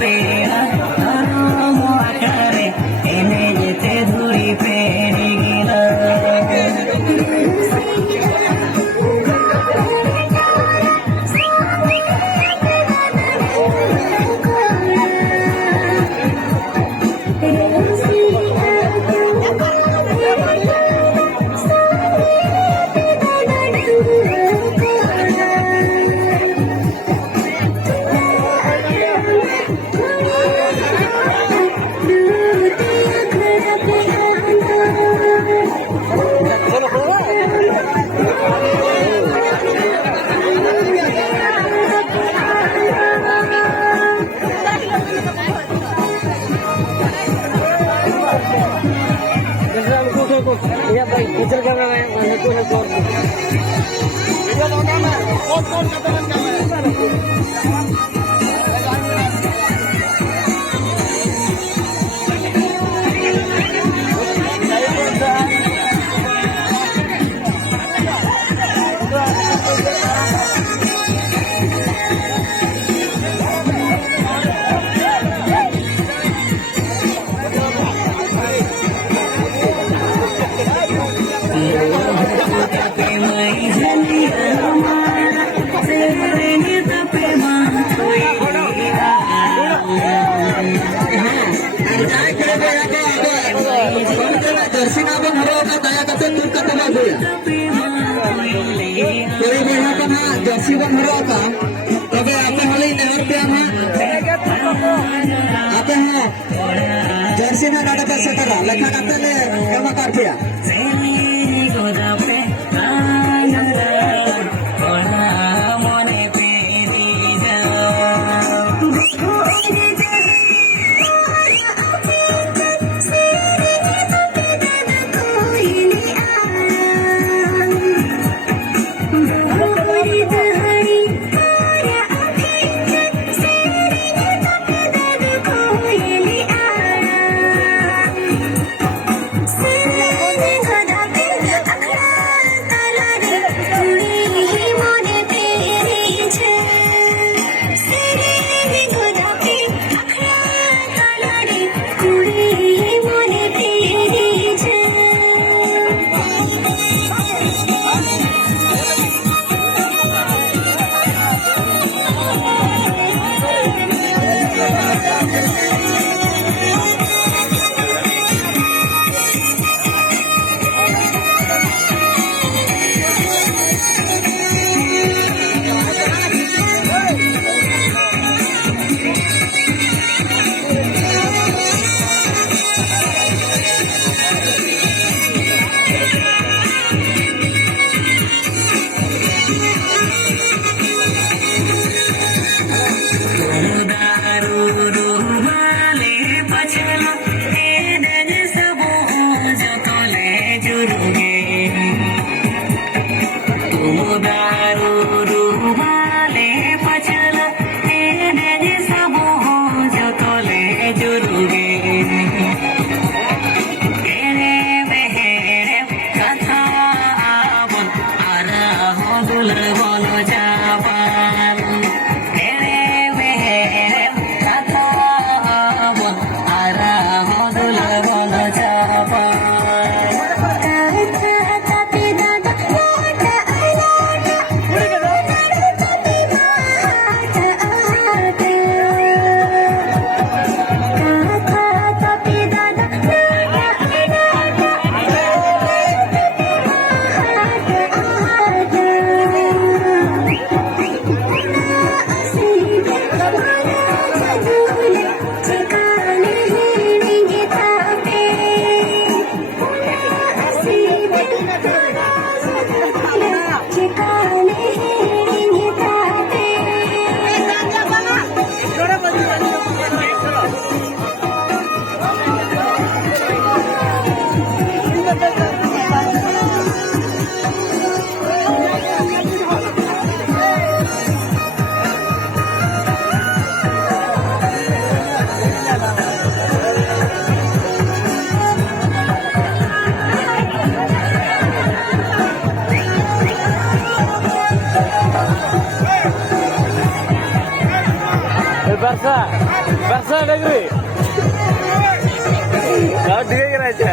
পেড়া ধর্ম আকারে এনে যেতে ধুরি পেড়ে গেল Iya baik, digital kamera yang mana tu nak buat? Video tu kamera, phone katakan kamera. Jersey namun harus tanya kata turka tenaga ya. Dari mana kan ha jersey bang harus apa? Tapi apa hal ini harus yang ha? Apa ha? Jersey na ada pasal tera. Lekha kata le kama karya. Barça. Bahasa negeri. Kau dia kira aja.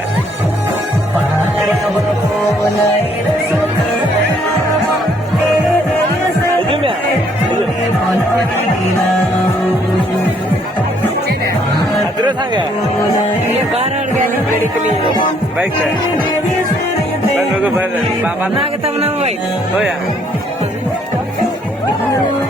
Ujung ya? Terus angga? Ini barar kali beli kali. Baik sir. Baru baru. Bapak nak kita menang baik. Oh ya. Thank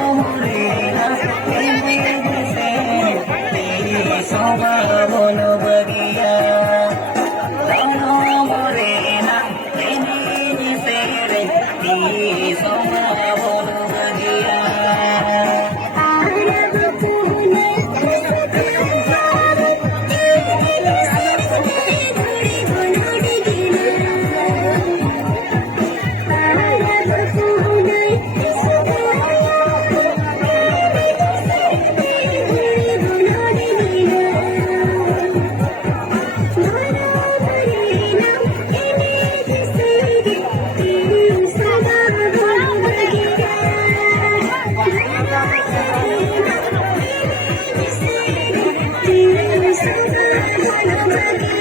you.